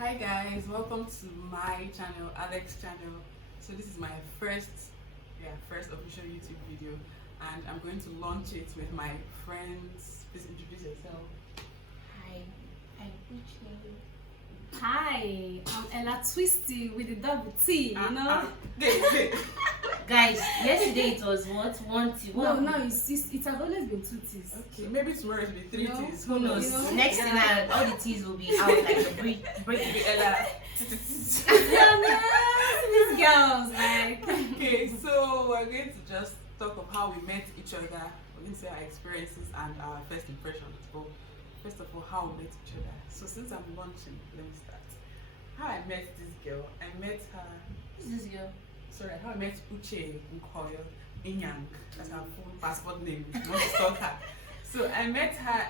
Hi guys, welcome to my channel, Alex channel. So this is my first official YouTube video, and I'm going to launch it with my friends. Please introduce yourself. Hi, I'm Uche. Hi, I'm Ella Twisty with the double T, you know? Guys, yesterday it was what? One T. No, now it has always been two T's. Okay, maybe tomorrow it will be three No. T's. Who knows? You know? Next thing, all the T's will be out like the break. Ella. These girls, like. Okay, so we're going to just talk of how we met each other. We're going to say our experiences and our first impressions. So first of all, how we met each other. So since I'm launching, let me start. How I met this girl, I met her. Who's this girl? Sorry, how I met Uche Nkoyo Inyang. That's her full passport name. If you want to stalk her. So I met her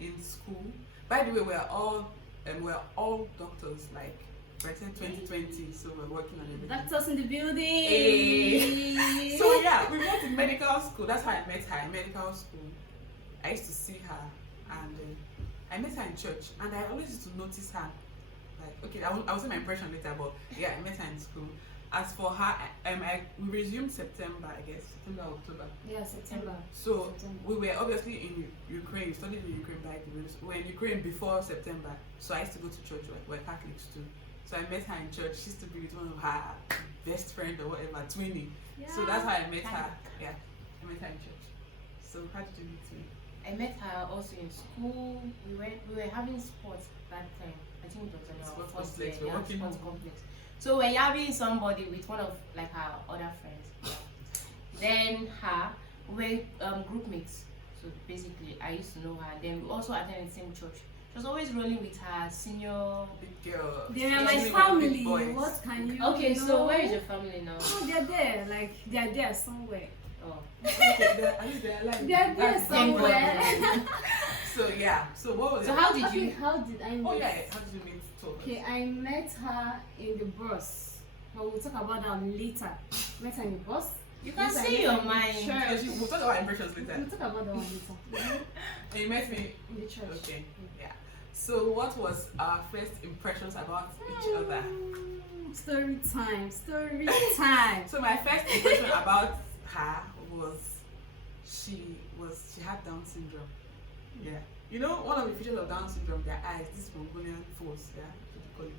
in school. By the way, we're all doctors. Like we're in 2020, so we're working on everything. Doctors in the building. Hey. So yeah, we met in medical school. That's how I met her in medical school. I used to see her, and I met her in church, and I always used to notice her. Like, okay, I will say my impression later, but yeah, I met her in school. As for her, we resumed September, I guess, September, October. Yeah, September. So September. we were obviously in Ukraine. We studied in Ukraine back then. We were in Ukraine before September, so I used to go to church. We're Catholics too. So I met her in church. She used to be with one of her best friend or whatever, Twinnie. Yeah. So that's how I met her. Yeah, I met her in church. So how did you meet me? I met her also in school. We were having sports that time. I think it was in our Sports first complex, year. we're Yeah, working sports on. complex. So we're having somebody with one of like her other friends. Then her, we were group mates. So basically, I used to know her. Then we also attended the same church. She was always rolling with her senior. Big girl. They are my Usually with big family. boys. What can you Okay, know? so where is your family now? Oh, they're there. Like, they're there somewhere. Oh. Okay, at least they're alive. They're there That's Thank God. somewhere. So yeah. So what was So it? how did Okay, you? how did I meet? Oh yeah. How did you meet? Talk. Okay, I met her in the bus. But we'll talk about that later. Met her in the bus. You can Later, say I met her your in mind. the So church. we'll talk about impressions later. We'll talk about that one later. And you met me. In the church. Okay. Yeah. So what was our first impressions about each other? Story time. Story time. So my first impression about her was she had Down syndrome. Yeah. You know, one of the features of Down syndrome, their eyes, this Mongolian force, yeah, what do you call it?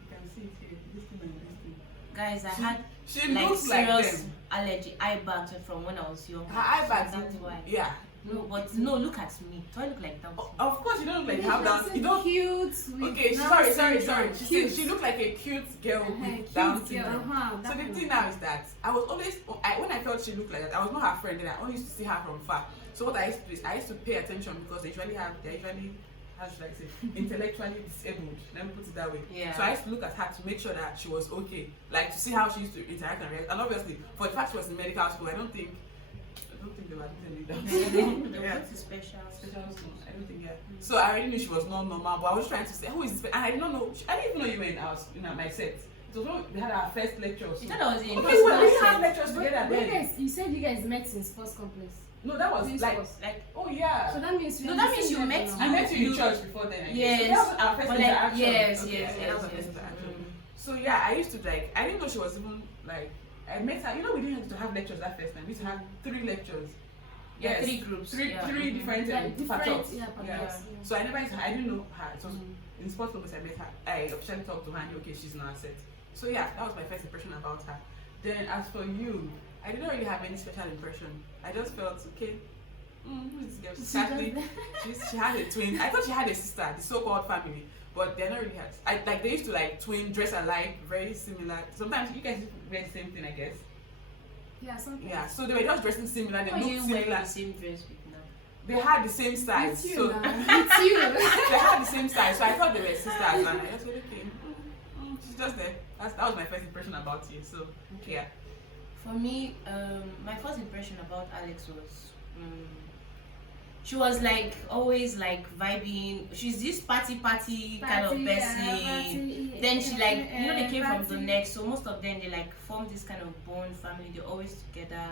You can see it here, this thing and this thing. Guys, I had She like looks like serious them. allergy eye bags from when I was young. Her eye bags, That's why. yeah. No, but no, look at me. Do I look like that? Of course, you don't look like She's how Down. so You don't. cute. with Okay, Down sorry. syndrome. She Cute. said she looked like a cute girl with Cute Down girl, syndrome. So that the one. thing now is that I was always, when I felt she looked like that, I was not her friend, and I only used to see her from far. So what I used to do is I used to pay attention because they're usually, how should I say, intellectually disabled. Let me put it that way. Yeah. So I used to look at her to make sure that she was okay, like to see how she used to interact and react. And obviously, for the fact she was in medical school, I don't think they were telling me that. The Yeah. what's special? Special school, everything, yeah. So I already knew she was not normal, but I was trying to say, who is this? And I did not know. I didn't even know you were in my set. It was when we had our first lecture. You thought I was in Okay, first well, we class? had lectures together But you then. guys, you said you guys met in sports complex. No, that was This like, was- Like, oh yeah. So that means No, that means you met I met you in church before then. I guess. Yes. So that was our first But like, interaction. yes, Okay, yes, yeah, that was our yes, first yes. interaction. So yeah, I used to like, I didn't know she was even like, I met her. You know, we didn't have to have lectures that first time. We used to have 3 lectures. Yeah, 3 groups. Three yeah. different different, patrols. yeah, patrols. So I didn't know her. So Mhm. in sports complex, I met her. I officially talked to her and knew, okay, she's in our set. So yeah, that was my first impression about her. Then as for you, I didn't really have any special impression. I just felt, okay, who is this girl? She's Catholic. She had a twin. I thought she had a sister, the so-called family, but they're not really had. Like they used to like twin, dress alike, very similar. Sometimes you guys wear the same thing, I guess. Yeah, something. Yeah, so they were just dressing similar. They Why are you looked wearing similar. the same dress with now? They had the same size. It's you So now. It's you. they had the same size, so I thought they were sisters, and I just said, okay, she's just there. That was my first impression about you. So yeah. For me, my first impression about Alex was she was like always like vibing. She's this party kind of person. Then she like they came from the next, so most of them they like formed this kind of bond family. They're always together.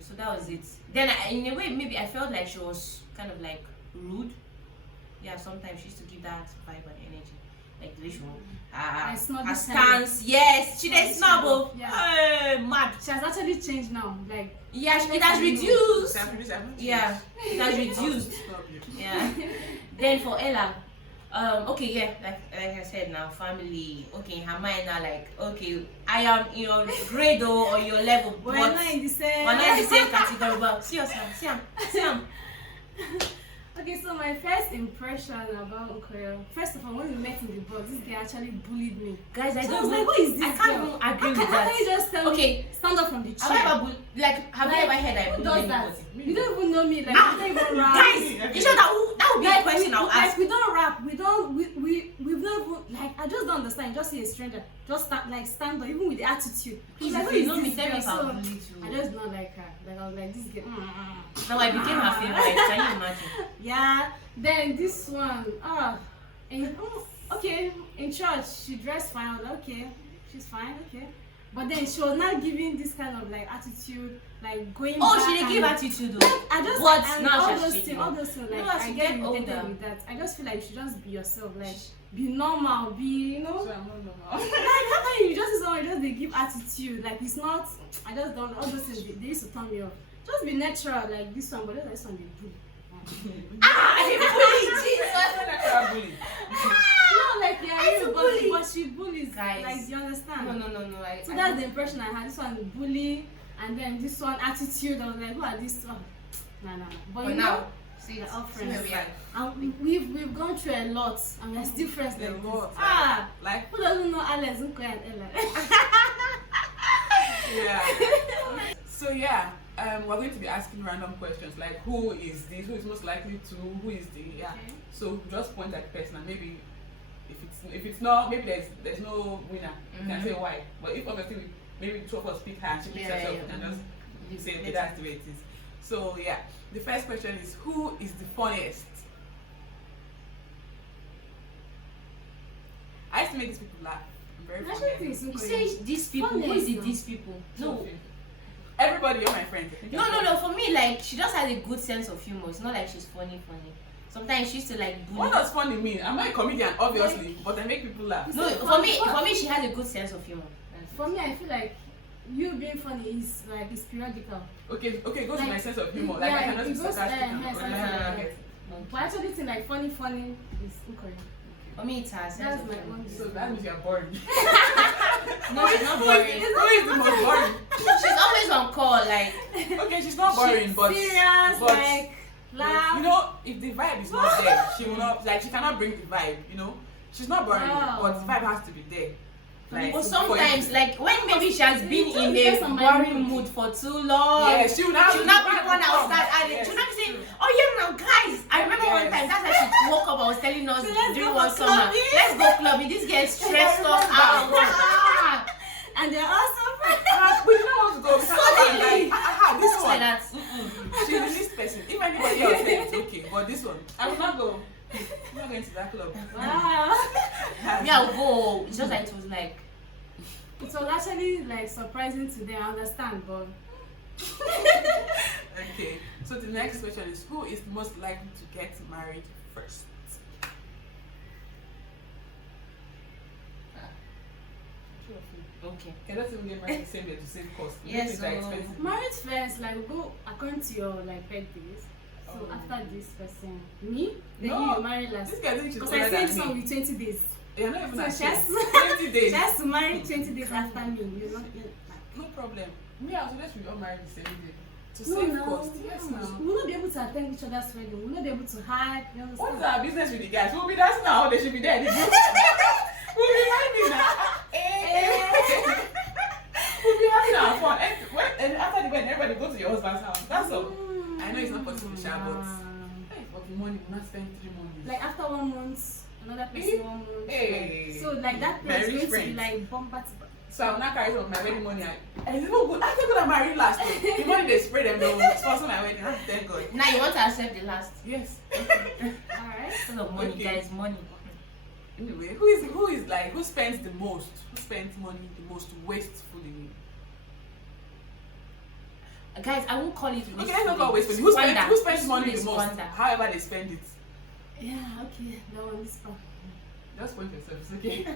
So that was it. Then in a way, maybe I felt like she was kind of like rude. Yeah, sometimes she used to give that vibe and energy. like the way she want. I snub Her this stance, yes, she did snub. Oh, Yeah. mad. She has actually changed now. Like, Yeah, it has reduced. Sam, Yeah, it has reduced. Yeah. Then for Ella, okay, yeah, like I said now, family. Okay, in her mind now, like, okay, I am in your grade or your level, but we're not in the same. we're not in the same category. But see us now, see him. Okay, so my first impression about Okoyo. First of all, when we met in the bus, this guy actually bullied me. Guys, I So I don't was know. like, who is this I can't girl? even agree with How that. can you just tell Okay. me, stand up from the chair? Have you ever have you ever heard I Who bullied does that? anybody? You don't even know me. Like, Ah, you don't even rap. Guys, you sure that would be a question I'll ask. Like, we don't rap. We've not even, like, I just don't understand. Just see a stranger, just stand up, even with the attitude. Please, Like, if who you is know me, this tell me girl? if I So, bullied you. I just don't like her. Like, I was like, this girl. Now I became her favorite. Can you imagine? Yeah. Then this one, okay, in church she dressed fine. I was like, okay, she's fine, okay. But then she was not giving this kind of like attitude, like going. Oh, back she didn't and- give attitude though. I just What? and Now all she's those changing. things, all those things. Like, No, as I you get get irritated older. with that. I just feel like you should just be yourself, like be normal, be So I'm not normal. like how can you just someone just they give attitude, like it's not. I just don't all those things. They used to turn me off. Just be natural, like this one, but then this one they do. Bully. No, like yeah, I used to bully. but she bullies. Guys. Like, do you understand? No. So that's the impression I had. This one bully, and then this one attitude. I was like, who are these? Oh, nah. But But you now, know, see, we're all see where friends. we are. And we've gone through a lot, and we're still friends A like lot, this. Ah, Like, who doesn't know Alex, Nko, and Ella? yeah. So yeah, we're going to be asking random questions like who is this, who is most likely to, who is the Okay. So just point at the person and maybe if it's not, maybe there's no winner. You can say why. But if obviously maybe two of us pick her and she picks herself, we can just say okay, that's the way it is. So yeah, the first question is who is the funniest? I used to make these people laugh. I'm very I funny. actually think You it's say these people, who is it Funny. these people? No. Everybody, you're my friend. No. For me, like, she just has a good sense of humor. It's not like she's funny. Sometimes she used to like bully. What does funny mean? I'm not a comedian, obviously, but I make people laugh. No, for me, she has a good sense of humor. For me, I feel like you being funny is like it's periodical. Okay, goes to Like, my sense of humor. Like yeah, I cannot it be goes, sarcastic. yes, Okay, yes, okay. But actually, think like funny is incorrect. For me, it's her sense That's of my humor. own. So that means you're boring. No, she's not boring. Who is the most boring? She's always on call, like. Okay, she's not boring, but serious, but like laugh. you know, if the vibe is not there, she will not like. She cannot bring the vibe. You know, she's not boring, Wow. but the vibe has to be there. Like, But for sometimes, you- like when maybe she has been in Depends a on my boring mood. mood for too long. yeah, she will not She'll not be the one that will start adding. Yes, She'll not be saying, true. "Oh yeah, now guys, I remember one Yes. time that's why she woke up. I was telling us So let's during go one for summer, clubbing. let's go clubbing. This girl stressed us out. Ah, And they're also We do not want to go. We cannot go and Suddenly. like, this Just one. like that. She's the least person. If anybody else says it's okay, but this one, I will not go. I'm not going to that club. wow. Me, I'll go. It's just like it was like. It was actually like surprising to them. I understand, but Okay, so the next question is who is most likely to get married first? Okay. Okay, let's even get married the same day to save cost. Yes, Things are expensive. married first, like we go according to your like birthdays. So Oh. after this person, me, then No. you marry last. This guy thinks she's Because older I said than this one me. with 20 days. You're not even So a she has, 20 she days. has to marry 20 days after me. You know. No problem. Me, I suggest we all marry the same day. To No, save no, cost. Yes, no. now. We will not be able to attend each other's wedding. We will not be able to hide. You What's understand? our business with the guys? We'll be dancing now. They should be there. We'll be married now. We'll be having our fun. And after the wedding, everybody go to your husband's house. That's all. I know it's not possible, Sha, but hey, fucking money will not spend 3 months. Like after 1 month, another person 1 month. Hey. So like that My place is rich going to be friends. like bumper to bumper. So I will not carry some of my wedding money. And it's not good. I think I'm married last. The money they spray them, they will sponsor my wedding. Ah, thank God. Now you want to accept the last. Yes. Alright. Instead of money, Okay. guys, money. Anyway, who spends the most? Who spends money the most wastefully? Guys, I won't call it. Okay, let's not go wastefully. Who spends money the most? However they spend it. Yeah, okay. That one is fun. Just point yourself. It's okay.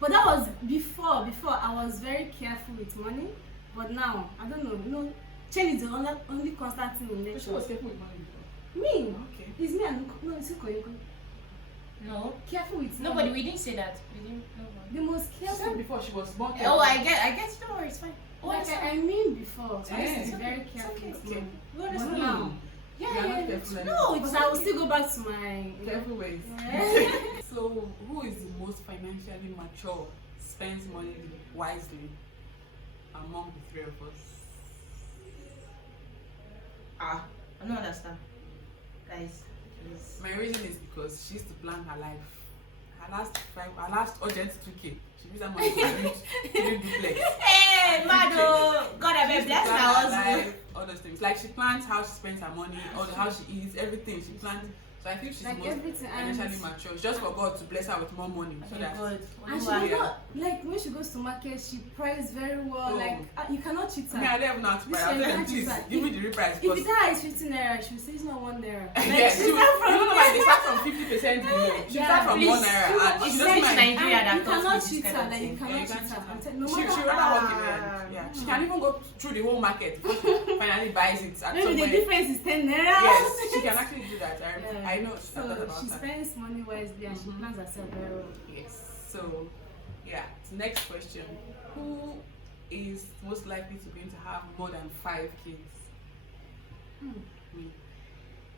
But that was before. Before I was very careful with money, but now I don't know. You know, change is the only constant thing in So she nature. was careful with money before. Me, Okay. it's me and no, it's Uko. No. Careful with Nobody. money. We didn't say that. We didn't. Nobody. The most She careful. said before she was more Oh, careful. I get. Don't worry, it's fine. Oh, Like it's fine. I mean before. So I used to It's be okay, very it's careful okay, with okay. money. We But understand. now, You are not careful anymore. No, it's but I will still go back to my Careful ways. Yeah. So, who is the most financially mature, spends money wisely among the three of us? I don't understand, guys. Please. My reason is because she used to plan her life. Her last urgent 2K. She used that money to build duplex. Hey, Mado, God, I She used bet to bless plan my her husband. life, all those things. Like she plans how she spends her money, how she eats, everything. She plans. So I think she's Like most everything, and- financially mature. She just for God to bless her with more money. So Oh that God. And she Why? does not like when she goes to market, she prices very well. Oh. Like you cannot cheat I mean, I her. don't even know how to This buy. I'll one tell you them, can't please, cheat her. give me the real price. If the tire is 15 naira, she will say it's not 1 naira. Yes, She you start from know why they start from 50% below. She Yeah, start from please. 1 naira and she It's doesn't rich mind. Nigeria that you taught cannot me this cheat kind her. of Like thing. you cannot you cheat can't her. cheat her. I'm telling- No She matter rather walk in the end. Yeah, she can even go through the whole market before she finally buys it at Maybe the somewhere. difference is 10 naira. Yes, she can actually do that. Yeah. I know. I thought So about she that. spends money wisely and she Mhm. plans herself very well. Yes. So, yeah. Next question: who is most likely to going to have more than 5 kids? Me.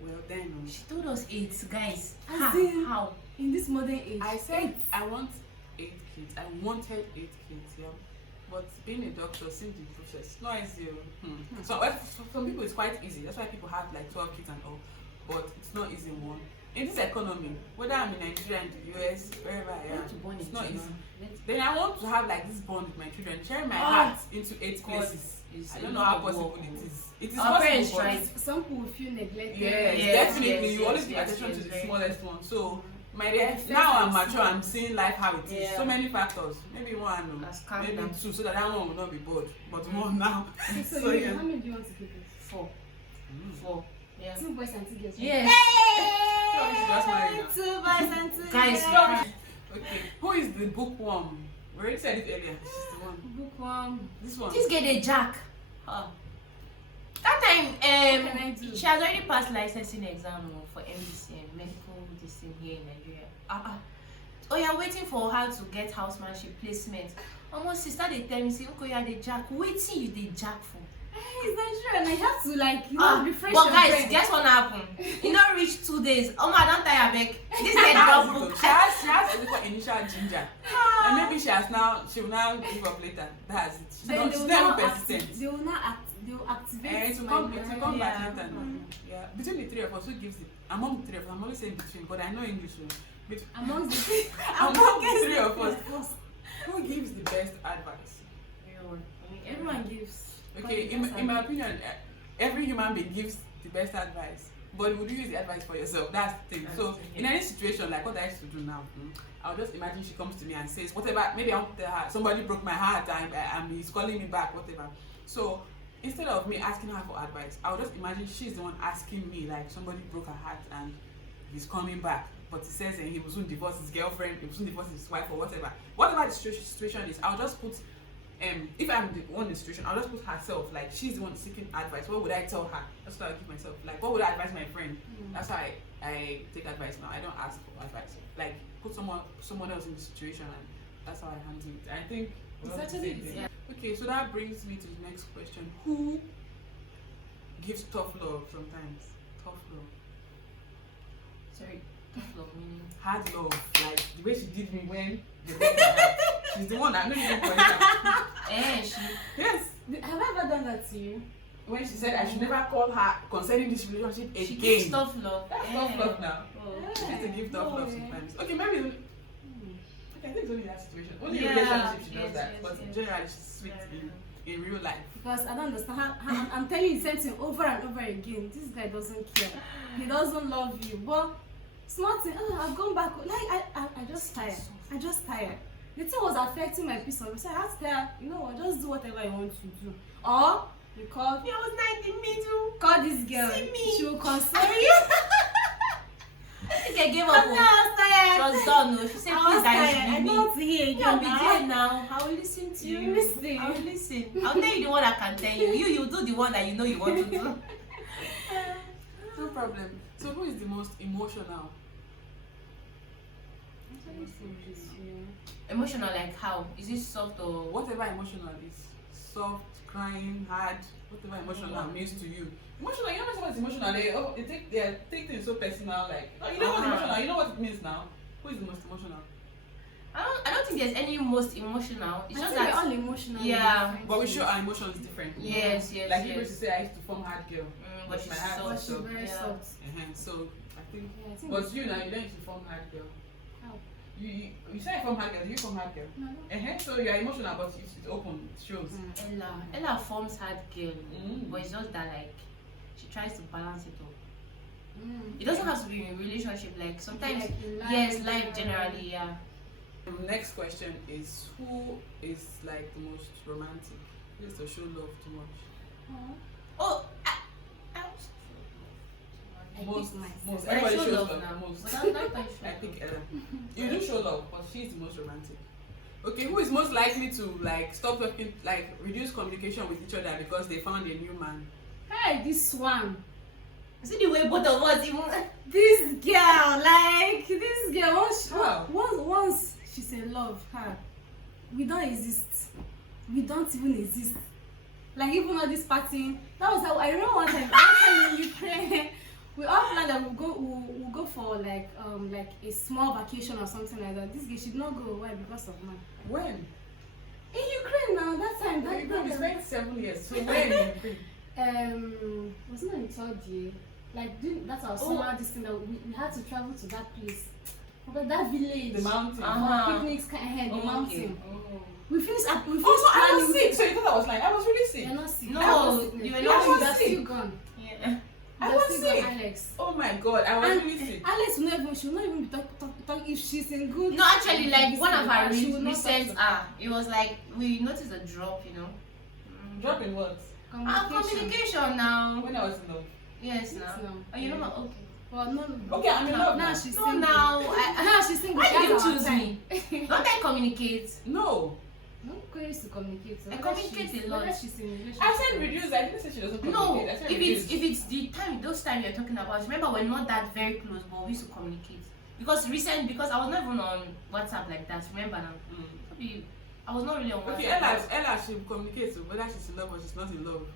Well, then. She told us 8, guys. As in- How? In this modern age, I said I want 8 kids. I wanted 8 kids, yeah. But being a doctor seems the process. It's not easy. So for some people it's quite easy. That's why people have like 12 kids and all. But it's not easy one. In this economy, whether I'm in Nigeria and the US, wherever I am, it's not easy. Then I want to have like this bond with my children, sharing my heart into 8 God, places. it's I a don't know lot how of possible work. it is. It is Our parents possible. but- tried. some people feel neglected. Yes, Yes, definitely. yes, You always yes, give yes, attention yes, to the very smallest one. So, my Yeah, dear, first now I'm and mature. small. I'm seeing life how it is. Yeah. So many factors. Maybe one, Let's calm maybe down. 2, so that one will not be bored. But one now. So, So, you, yeah. how many do you want to keep it? 4. 4. Yeah. 2 boys and 2 girls. Yes. So, you should just marry now. 2 boys and 2 Guys, girls. stop. Okay. Who is the bookworm? We already said it earlier. She's the one. Bookworm. This one. This get a jack. That time, What can I do? she has already passed licensing exam for MDC and medical medicine here in Nigeria. Oh, you're waiting for her to get housemanship placement. Almost sister they tell me say, okay, you're the jack. Waiting you the jack for. It's Nigeria and I have to like, you know, refresh But your guys, brain. guess what happened? You not reach 2 days. Oh my, don't tire back. This She get has drop it, book. though. She has a little initial ginger. And maybe she will now give up later. That's it. She's Then not, they she's will not now even persistent. they will now they will activate It will my come brain. back Yeah. later. Yeah. Between the 3 of us, who gives the among the 3 of us? I'm always saying between, but I know English. Amongst the Among the 3 of us, who gives the best advice? everyone gives. Okay, in my opinion, every human being gives the best advice. But would you use the advice for yourself? That's the thing. So in any situation, like what I used to do now, I'll just imagine she comes to me and says, whatever, maybe I want to tell her, somebody broke my heart and he's calling me back, whatever. So instead of me asking her for advice, I'll just imagine she's the one asking me, like somebody broke her heart and he's coming back. But he says he will soon divorce his girlfriend, he will soon divorce his wife or whatever. Whatever the situation is, I'll just put if I'm the one in the situation, I'll just put herself, like she's the one seeking advice. What would I tell her? That's what I give myself. Like, what would I advise my friend? That's how I take advice now. I don't ask for advice. Like, put someone else in the situation, and that's how I handle it. I think It's we're all the actually same thing. easy. Okay, so that brings me to the next question. Who gives tough love sometimes? Tough love. Sorry, tough love meaning. Hard love, like the way she did me when they broke my heart. She's the one that made me point out. She. Yes. Have I ever done that to you? When she said I should never call her concerning this relationship again. She gives tough love. That's tough love now. Oh. She needs to give tough love sometimes. Okay, maybe. Okay, I think it's only that situation. Only in Yeah, relationship she does yes, that. yes, But yes. generally she's sweet in real life. Because I don't understand how I'm telling you the same thing over and over again. This guy doesn't care. He doesn't love you. But small thing, I've gone back. Like I just tired. I just tired. The thing was affecting my peace of mind. So I had to tell her, you know what, just do whatever you want to do. Or you call It was 90 middle. call this girl. See me. She will console you. I think I gave up. I was tired. She was done. No, she said, I please, was that tired. you I should be don't want to hear me. I'll again be now. there now. I will listen to You you. listen. I will listen. I'll tell you the one I can tell you. You do the one that you know you want to do. No problem. So who is the most emotional? Emotional, like how? Is it soft or Whatever emotional is. Soft, crying, hard, whatever emotional means to you. Emotional, you know when someone's emotional, they take things so personal, like, oh, you know what's emotional, you know what it means now? Who is the most emotional? I don't think there's any most emotional. It's I just think we're that all emotional. Yeah. in But we different show our emotions different. yes, yes, Like you yes. used to say, I used to form hard girl. But she's my heart ways. But was she's soft. very Yeah. soft. So I think, Yeah, I think but you now, you don't used to form hard girl. How? You say I form hard girl, do you form hard girl? No. So you are emotional, but it's open, it shows. Ella forms hard girl, Mm. but it's just that like she tries to balance it up. Mm. It doesn't have to be in a relationship. Like sometimes, Like in yes, life generally, yeah. Next question is, who is like the most romantic? Who used to show love too much? Oh, I Most, pick myself. most. but I Everybody show shows love love now. most. But I'm not quite I sure. pick Ella. You do show love, but she's the most romantic. Okay, who is most likely to like stop talking, like reduce communication with each other because they found a new man? Hey, this one. See the way both of us even. This girl, like this girl. Wow. Once she's in love, her, we don't exist. We don't even exist. Like even all this partying. That was how I remember one time in Ukraine. We all planned that we'll go for like a small vacation or something like that. This girl should not go. Why? Because of man. When? In Ukraine now, that time. You probably spent 7 years. So when in Ukraine? Wasn't it in third year? Like that's our summer this thing that we had to travel to that place. But that village. The mountain. Uh-huh. Picnics kind of head, the Okay. mountain. Oh. We finished Also, I was planning. sick. So you thought I was lying? I was really sick. You're not sick. No, That was sickness. you were Yeah, not you are sick. still gone. Yeah. I You are was still sick. gone, Alex. Oh my god, I was And really sick. Alex she will not even be talk if she's in good. No, actually, like one of our she will not recent, talk it was like we noticed a drop, you know. Drop in what? to Communication now. When I was in love. Yes, now. No. Oh, you know what? Okay. Well, no. Okay, I'm in love Now now. she's No, single. now. Now she's single. Why She did you has our choose time. me? Don't I communicate? No. No courage to communicate. So I whether communicate she's- a lot. whether she's in a relationship I said or- reduce. I didn't say she doesn't No, communicate. I said reduce. if it's the time, those time you're talking about, remember we're not that very close, but we used to communicate. Because I was not even on WhatsApp like that. Remember now? Maybe I was not really on WhatsApp. Okay, Ella, she communicates whether she's in love or she's not in love.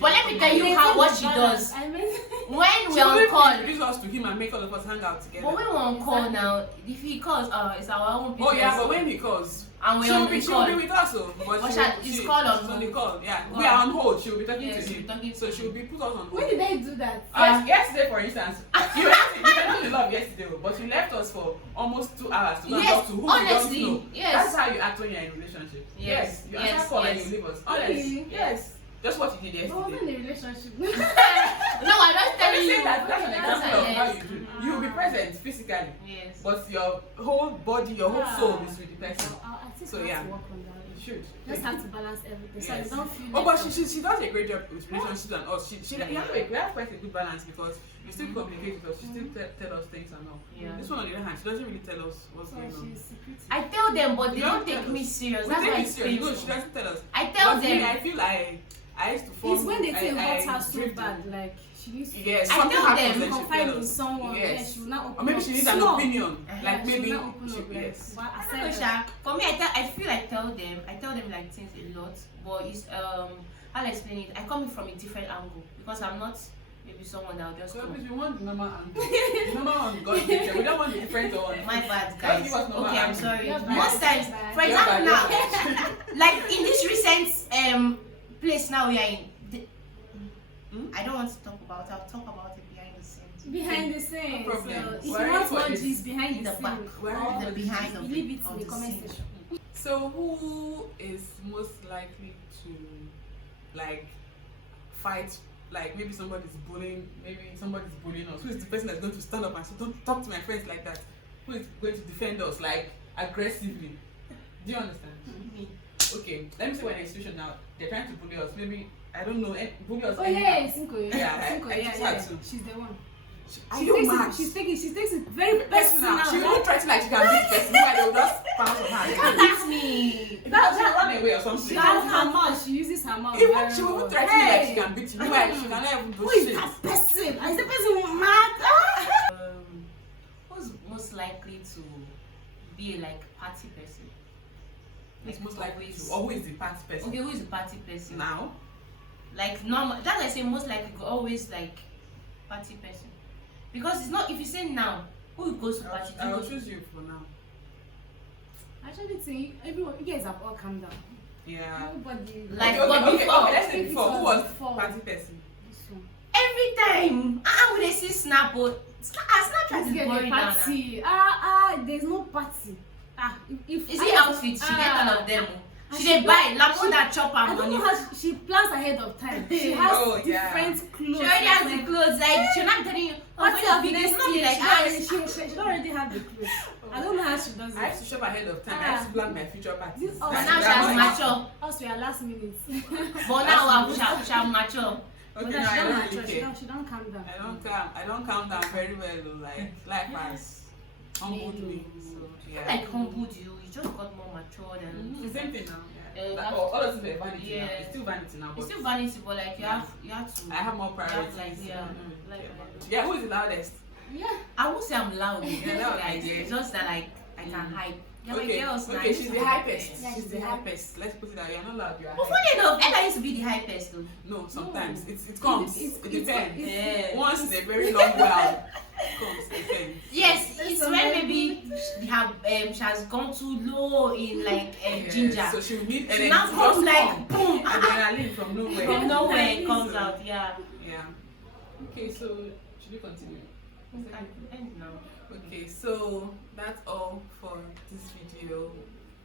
But let me tell you what she does. I mean, When She we're on will call, introduce us to him and make all of us hang out together. but when we're on call now, if he calls, it's our own business. Oh yeah, but when he calls, and we're she on will the be call. with us. Oh, but But she it's called on she's on the hold. call. Yeah, Wow. we are on hold. She will be talking Yes, to she'll be him. talking So to she will be put us on hold. when did I do that? Yesterday, for instance, you were not in love yesterday, but you left us for almost 2 hours to go and Yes, talk to who honestly, you don't know. yes. That's how you act when you're in a relationship. Yes, You yes, answer call and yes. you leave us. Really? Honestly, yes. Just what you did I wasn't yesterday. in a relationship. No, I don't Let tell me you. say that's an example of how Yes. you do. You will be present physically, Yes. but your whole body, your whole soul is with the person. I think So, I have yeah. to work on that. You should. Just have to balance everything so Yes. you don't feel. Oh, but left out. she does a great job with relationships and us. We have quite a good balance because we still communicate with us. She still tell us things and all. Yeah. This one on the other hand, she doesn't really tell us what's So going on. she's secretive. I tell them, but they You don't don't take tell me us. serious. We That's take why it it's serious. No, painful. she doesn't tell us. I tell But me, them. I feel like I used to form. It's when they think I hurt her so drift- bad, like she needs to Yes, I something tell happens them, then she confide in tells us. someone. Yes. Yeah, she will not open Or maybe up. she needs an Small. opinion. Uh-huh. Like She maybe will not open up. Like, yes. but I aside don't know, that, Sha. For me, I feel I tell them like things a lot, but it's I'll explain it. I come in from a different angle because I'm not maybe someone that will just So come. if you want the normal angle, the normal one got picture. We don't want the different one. My bad, Just guys. give us normal Okay, I'm angle. sorry. You're bad. Most times, You're for bad. example, You're now, bad. like in this recent place now we are in. I don't want to talk about. I'll talk about it behind the scenes. behind the scenes. No problem. So if you Where want is more this? gist behind In the the back. scenes, Where or is the behind of leave the- it of in the the comment scene. section. So who is most likely to like fight? Like maybe somebody's bullying us. Who is the person that's going to stand up and say, "Don't talk to my friends like that"? Who is going to defend us like aggressively? Do you understand? Me. Okay, let me say we're in a situation now. They're trying to bully us. Maybe I don't know. Bully us. Oh anyhow. yeah, Cinco. Yeah, Cinco. I Yeah, just yeah. had to. She's the one. Are you mad? She takes it very personal. She won't try to like she can beat person. Why they will just bounce on her. That's me. That run away or something. She has her mouth. She uses her mouth. Even she won't try to like she can beat you. Meanwhile, she cannot even do Who is shit. that person? Is the person mad? Who's most likely to be a like party person? It's most likely to. Or who is the party person? Okay, who is the party person? Now? Like normal. That's why I say most likely to always like party person. Because it's not if you say now, who goes to party? I will choose you for now. I actually think everyone, you guys have all calmed down. Yeah. Nobody. Like, Okay, before. let's say before. Who was Before. party person? This one. Every time. When they see Snap, Snapchat Let's is get a boring now. party. There's no party. If Is it outfit? She get all of them. She dey buy Lapo that chop I her don't money. know how she plans ahead of time. She has Oh, yeah. different clothes. She already has the clothes. Like she'll not telling you. Party Oh, of it's next not year, like she don't already have the clothes. I don't know how she does I it. used to shop ahead of time. I used to plan my future parties. This- oh, But That's- now she has mature. Us, we are last minute. But now she have mature. But Okay, then no, she I don't don't mature. really She care. don't calm down. I don't calm down very well though. Like life has humbled me. So yeah. Like humbled you. You just got more matured and. It's the same thing now. Yeah, Like, that's- all of this is vanity now. Yeah. It's still vanity now. It's But still vanity, but like you have to. I have more you have, priorities. like, yeah, Mm. like, Yeah, who is the loudest? Yeah. I won't say I'm loud. Yeah, loud, like, yeah. it's just that like I can hype. Yeah, my Okay, girls, okay, she's the hypest. Yeah, She's the hypest. Let's put it out. You're not loud. You're But hyped. funny enough, Ella used to be the hypest though. No, sometimes No. it comes. It depends. Yeah. Once in a very long while, it comes. It depends. Yes, it's So when maybe- maybe she has gone too low in like Yeah, ginger. So she will need She energy. now to comes just like come. boom Adrenaline from nowhere. from nowhere it comes So, out. Yeah. Yeah. Okay, so should we continue? End now. Okay, so that's all for this video.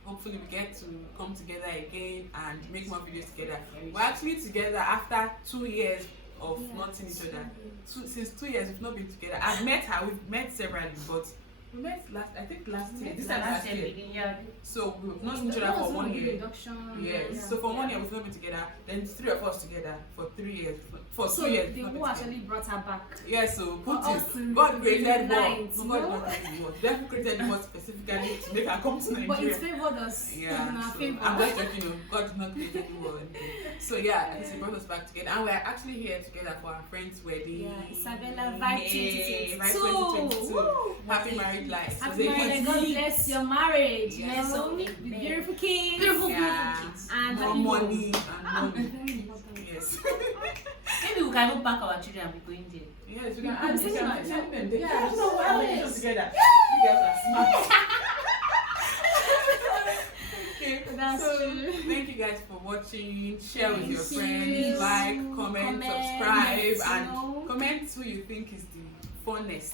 Hopefully we get to come together again and make more videos together. We're actually together after 2 years of not seeing each other. Since 2 years we've not been together. I've met her, we've met severally, but we met last year. This time last year. Yeah. So we've not seen each other for 1 year. Yes. So for 1 year we've not been together. Then 3 of us together for 3 years. For 2 So years. the we've not who been actually brought her back? Yeah, so For put us it. to God created war. reunite, No, you God know? not created war. Devil created war specifically to make her come to But Nigeria. it favored us. Yeah, In our so favor. I'm just joking. God did not create war or anything. So yeah, at least he brought us back together, and we're actually here together for our friend's wedding. Yeah, Isabella Vibe Yay, 2022. Vibe 2022. Woo! Happy married life. Happy So marriage. God bless your marriage. You Yes, know, amen. with beautiful kids. Beautiful, Yeah. beautiful kids. And more happy money home. and money. Very important. Yes. Maybe we can even pack our children and be going there. Yes, we Yeah, can I'm send saying them. Send them. They yeah, can't know why we're yes. together. You guys are smart. Okay, That's so true. thank you guys for watching. Share with your Thank friends, you. like, comment, subscribe, you and know. comment who you think is the funnest.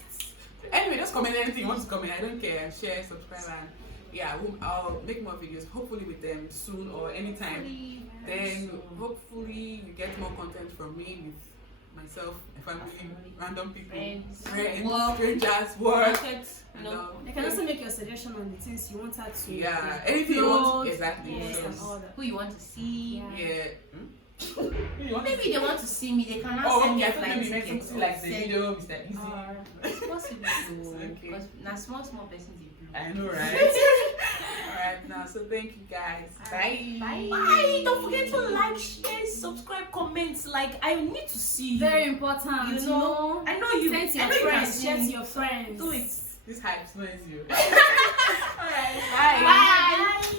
Anyway, just comment anything you want to comment. I don't care. Share, subscribe, and yeah, I'll make more videos. Hopefully with them soon or anytime. Then hopefully you get more content from me with myself, my family, random people, friends, Work. strangers, work. Market, And, you know. They can also make your suggestion on the things you want her to. yeah, anything you want. upload. Exactly. Yes, So, and all that. Who you want to see? Yeah. yeah. Who you want to Maybe see? they want to see me. They cannot Oh, send me okay. I a thought flight maybe you meant to ticket. see like the Send- video, Mr. Easy. It's possible though, Okay. because na small person dey blow. I know, right? Alright, now, so thank you guys. Bye. Bye. Don't forget to like, share, subscribe, comment. Like I need to see you. Very important. You know, I know you. Send to I your know you can friends. see Share to me. your friends. Do it. This hype snows you. Alright, bye.